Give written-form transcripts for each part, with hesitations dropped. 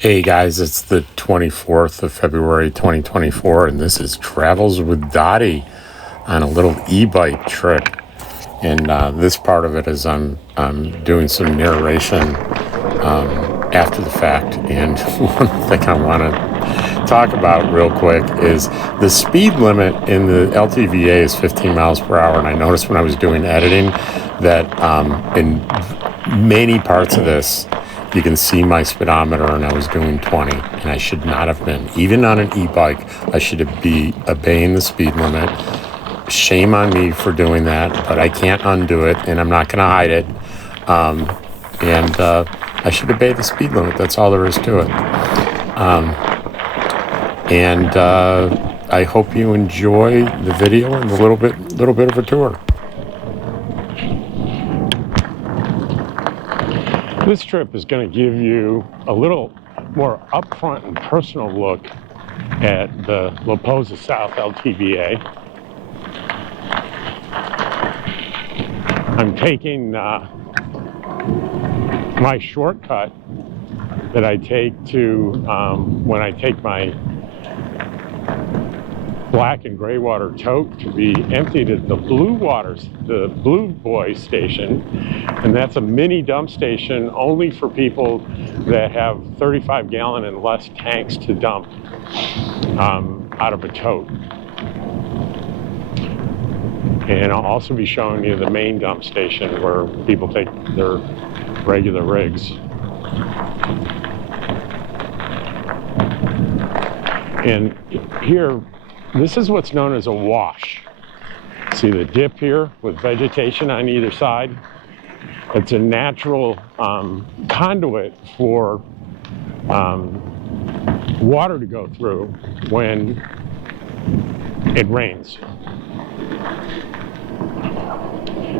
Hey guys, it's the 24th of February 2024, and this is Travels with Dottie on a little e-bike trip. And this part of it is I'm doing some narration after the fact. And one thing I want to talk about real quick is the speed limit in the LTVA is 15 miles per hour. And I noticed when I was doing editing that in many parts of this, you can see my speedometer and I was doing 20 and I should not have been. Even on an e-bike, I should be obeying the speed limit. Shame on me for doing that, but I can't undo it and I'm not going to hide it. I should obey the speed limit. That's all there is to it. I hope you enjoy the video and the little bit of a tour. This trip is going to give you a little more upfront and personal look at the Laposa South LTVA. I'm taking my shortcut that I take to when I take my black and gray water tote to be emptied at the Blue Boy station, and that's a mini dump station only for people that have 35 gallon and less tanks to dump out of a tote. And I'll also be showing you the main dump station where people take their regular rigs. And here, this is what's known as a wash. See the dip here with vegetation on either side? It's a natural conduit for water to go through when it rains.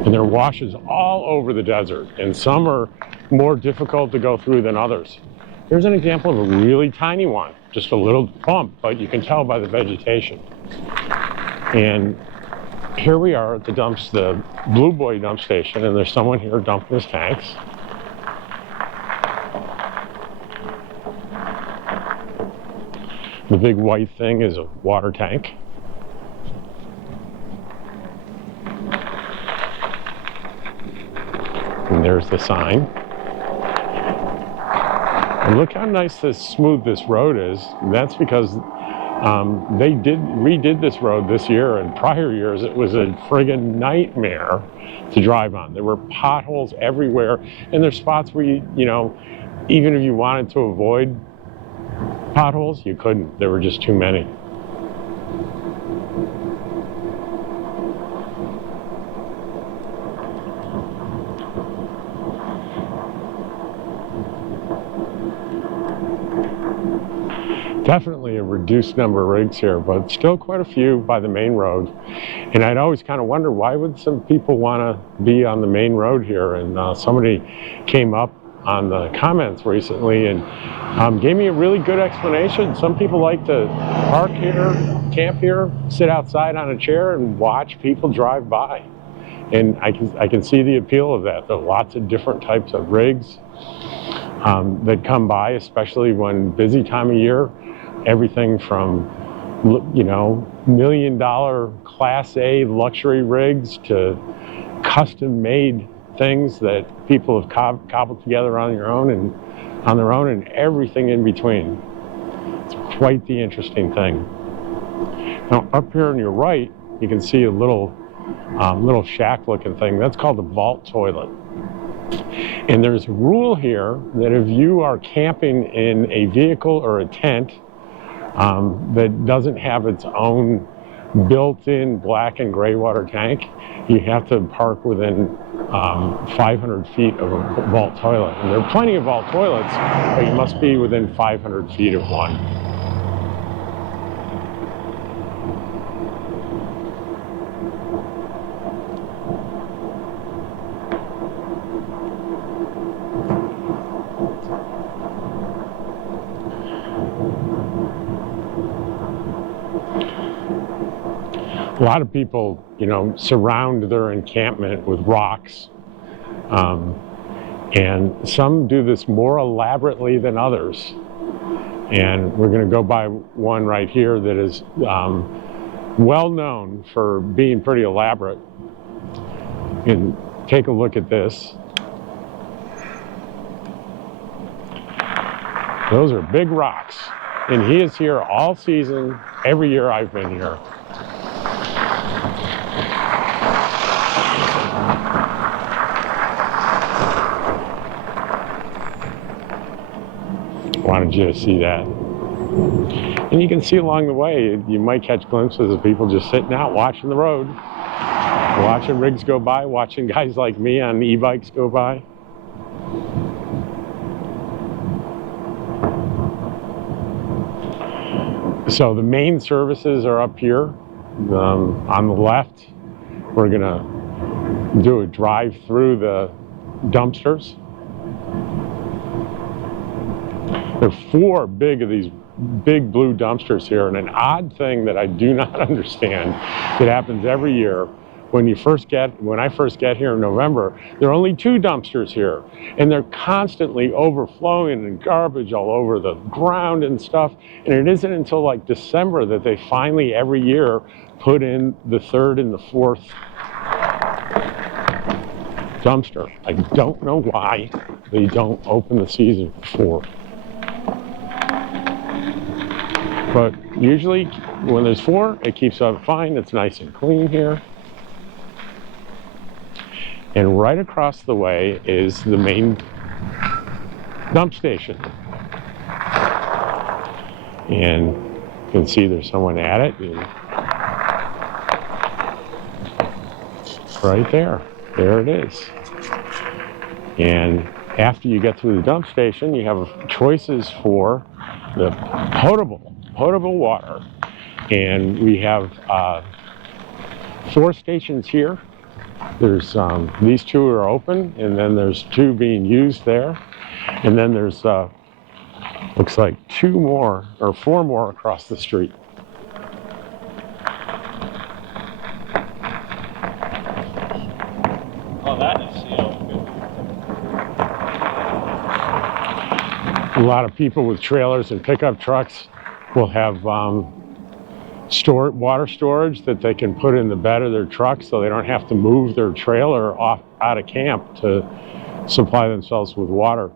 And there are washes all over the desert, and some are more difficult to go through than others. Here's an example of a really tiny one, just a little bump, but you can tell by the vegetation. And here we are at the Blue Boy dump station, and there's someone here dumping his tanks. The big white thing is a water tank. And there's the sign. And look how smooth this road is. And that's because they redid this road this year, and prior years it was a friggin' nightmare to drive on. There were potholes everywhere, and there's spots where you know, even if you wanted to avoid potholes, you couldn't. There were just too many. Definitely a reduced number of rigs here, but still quite a few by the main road. And I'd always kind of wonder, why would some people want to be on the main road here? And somebody came up on the comments recently and gave me a really good explanation. Some people like to park here, camp here, sit outside on a chair and watch people drive by. And I can see the appeal of that. There are lots of different types of rigs that come by, especially when busy time of year. Everything from, you know, $1 million Class A luxury rigs to custom-made things that people have cobbled together on their own, and everything in between. It's quite the interesting thing. Now, up here on your right, you can see a little shack-looking thing. That's called a vault toilet. And there's a rule here that if you are camping in a vehicle or a tent that doesn't have its own built-in black and gray water tank, you have to park within 500 feet of a vault toilet. And there are plenty of vault toilets, but you must be within 500 feet of one. A lot of people, you know, surround their encampment with rocks, and some do this more elaborately than others. And we're going to go by one right here that is well known for being pretty elaborate. And take a look at this. Those are big rocks. And he is here all season, every year I've been here. Wanted you to see that. And you can see along the way, you might catch glimpses of people just sitting out watching the road, watching rigs go by, watching guys like me on e-bikes go by. So the main services are up here. On the left, we're gonna do a drive through the dumpsters. There are 4 big of these big blue dumpsters here, and an odd thing that I do not understand that happens every year when I first get here in November, there are only 2 dumpsters here, and they're constantly overflowing and garbage all over the ground and stuff. And it isn't until like December that they finally every year put in the 3rd and the 4th dumpster. I don't know why they don't open the season before. But usually when there's 4, it keeps up fine. It's nice and clean here. And right across the way is the main dump station. And you can see there's someone at it. And right there. There it is. And after you get through the dump station, you have choices for the potable water. And we have 4 stations here. There's these 2 are open, and then there's 2 being used there. And then there's looks like 2 more or 4 more across the street. Oh, that is sealed. A lot of people with trailers and pickup trucks will have water storage that they can put in the bed of their truck so they don't have to move their trailer out of camp to supply themselves with water.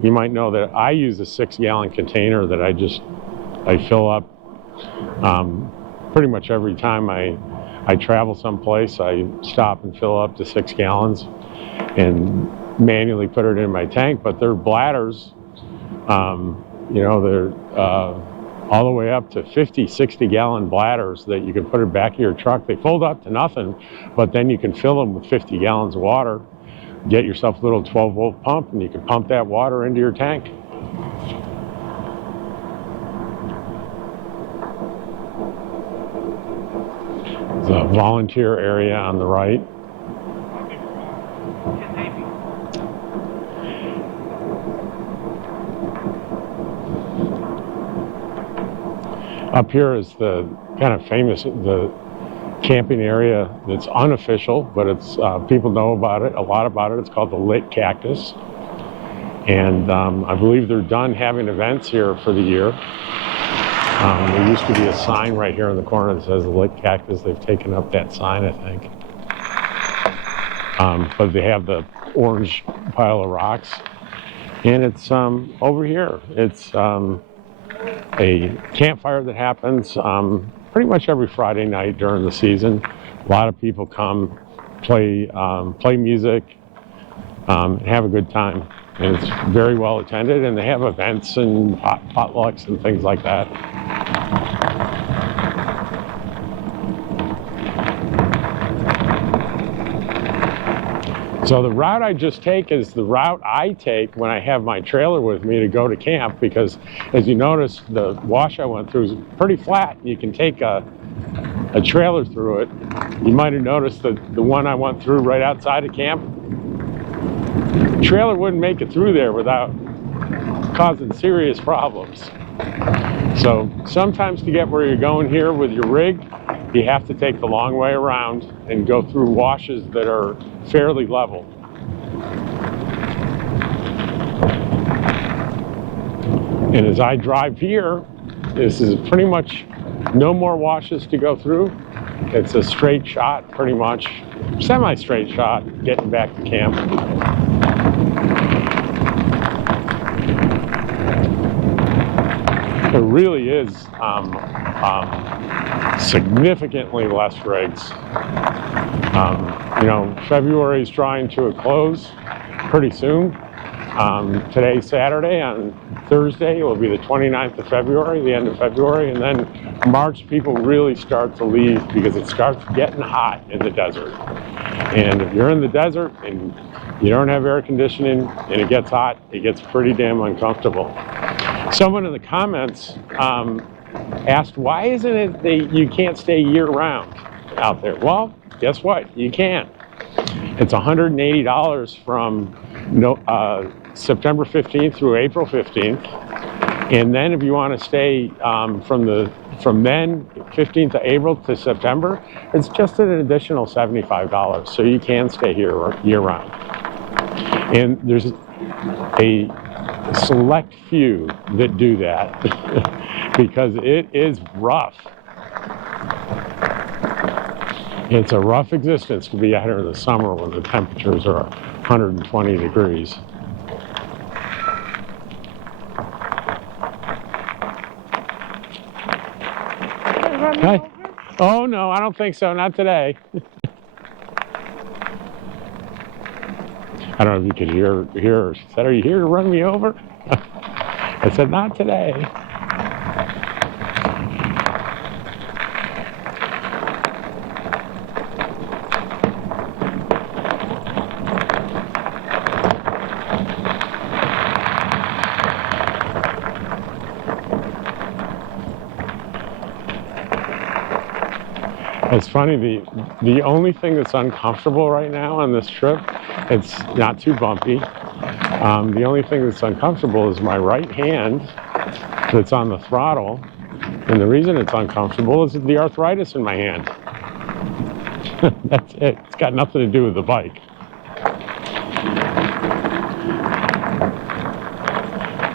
You might know that I use a 6-gallon container that I fill up pretty much every time I travel someplace. I stop and fill up to 6 gallons and manually put it in my tank. But they're bladders, they're all the way up to 50, 60-gallon bladders that you can put in the back of your truck. They fold up to nothing, but then you can fill them with 50 gallons of water. Get yourself a little 12-volt pump, and you can pump that water into your tank. The volunteer area on the right. Up here is the kind of famous, the camping area that's unofficial, but it's people know about it, a lot about it. It's called the Lit Cactus. And I believe they're done having events here for the year. There used to be a sign right here in the corner that says the Lit Cactus. They've taken up that sign, I think. But they have the orange pile of rocks. And it's over here. It's a campfire that happens pretty much every Friday night during the season. A lot of people come, play music, have a good time. And it's very well attended, and they have events and potlucks and things like that. So the route I just take is the route I take when I have my trailer with me to go to camp, because as you notice, the wash I went through is pretty flat. You can take a trailer through it. You might have noticed that the one I went through right outside of camp, the trailer wouldn't make it through there without causing serious problems. So sometimes to get where you're going here with your rig, you have to take the long way around and go through washes that are fairly level. And as I drive here, this is pretty much no more washes to go through. It's a straight shot, pretty much, semi-straight shot, getting back to camp. It really is significantly less rigs. You know, February is drawing to a close pretty soon. Today's Saturday. On Thursday, it will be the 29th of February, the end of February, and then March, people really start to leave because it starts getting hot in the desert. And if you're in the desert and you don't have air conditioning and it gets hot, it gets pretty damn uncomfortable. Someone in the comments asked, why isn't it that you can't stay year-round out there? Well, guess what? You can. It's $180 from September 15th through April 15th. And then if you want to stay from then 15th of April to September, it's just an additional $75. So you can stay here year-round. And there's a select few that do that because it is rough. It's a rough existence to be out here in the summer when the temperatures are 120 degrees. Hi. Oh no, I don't think so, not today. I don't know if you could hear her. She said, are you here to run me over? I said, not today. It's funny, the only thing that's uncomfortable right now on this trip, it's not too bumpy. The only thing that's uncomfortable is my right hand that's on the throttle. And the reason it's uncomfortable is the arthritis in my hand. That's it. It's got nothing to do with the bike.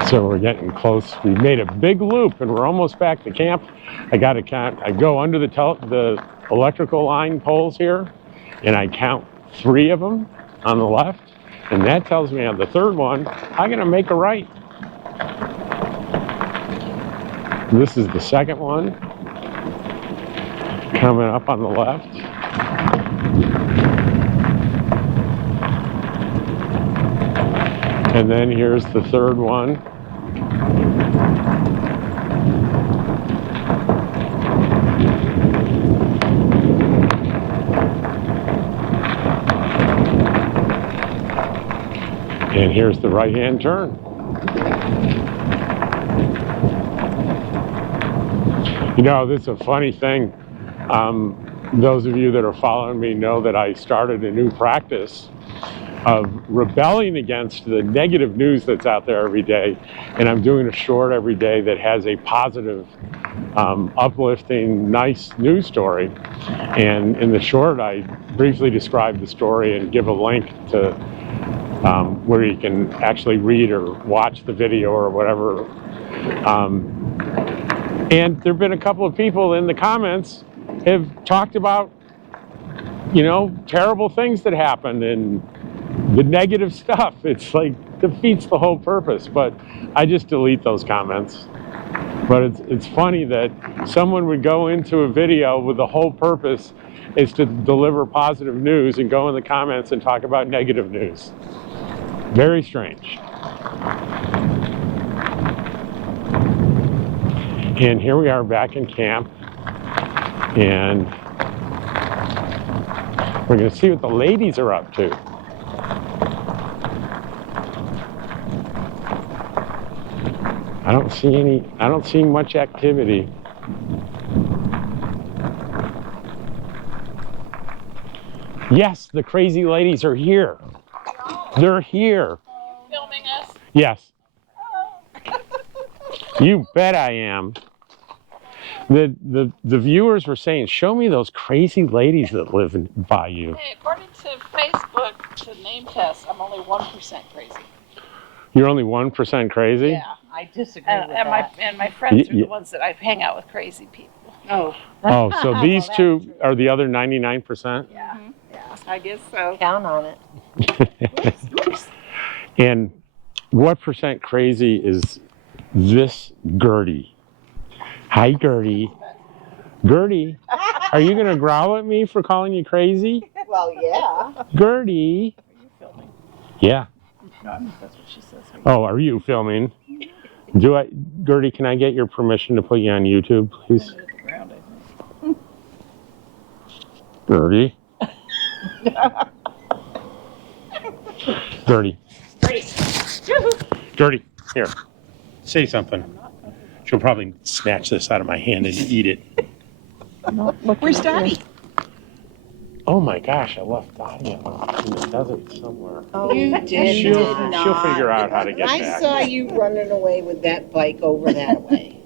So we're getting close. We made a big loop and we're almost back to camp. I go under the electrical line poles here and I count 3 of them on the left. And that tells me on the third one, I'm gonna make a right. This is the second one coming up on the left. And then here's the third one. And here's the right-hand turn. You know, this is a funny thing. Those of you that are following me know that I started a new practice of rebelling against the negative news that's out there every day. And I'm doing a short every day that has a positive, uplifting, nice news story. And in the short, I briefly describe the story and give a link to where you can actually read or watch the video or whatever. And there have been a couple of people in the comments have talked about, you know, terrible things that happened and the negative stuff. It's like defeats the whole purpose, but I just delete those comments. But it's funny that someone would go into a video with the whole purpose is to deliver positive news and go in the comments and talk about negative news. Very strange. And here we are back in camp, and we're going to see what the ladies are up to. I don't see much activity. Yes, the crazy ladies are here. They're here. Filming us? Yes. You bet I am. The viewers were saying, show me those crazy ladies that live by you. Hey, according to Facebook, to name test, I'm only 1% crazy. You're only 1% crazy? Yeah. I disagree with that. And my friends are the ones that I hang out with crazy people. Oh. Oh, so these Well, two that's true. are the other 99%? Yeah, yeah, I guess so. Count on it. Oops. And what percent crazy is this Gertie? Hi, Gertie. Gertie, are you going to growl at me for calling you crazy? Well, yeah. Gertie. Are you filming? Yeah. No, I mean, that's what she says. Oh, are you filming? Gertie, can I get your permission to put you on YouTube, please? At the ground, I think. Gertie. Gertie. Gertie, here. Say something. She'll probably snatch this out of my hand and eat it. Where's Daddy? Oh my gosh, I left Dottie in the desert somewhere. Oh, You did She'll not. figure out how to get I back. saw you running away with that bike over that way.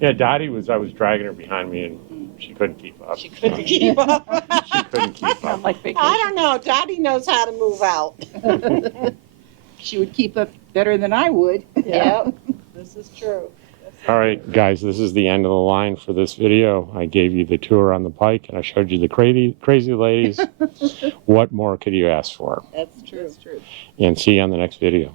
Yeah, Dottie I was dragging her behind me and she couldn't keep up. She couldn't keep up. She couldn't keep Not up. like vacation. I don't know. Dottie knows how to move out. She would keep up better than I would. Yep, this is true. All right, guys, this is the end of the line for this video. I gave you the tour on the bike and I showed you the crazy ladies. What more could you ask for? That's true. That's true. And see you on the next video.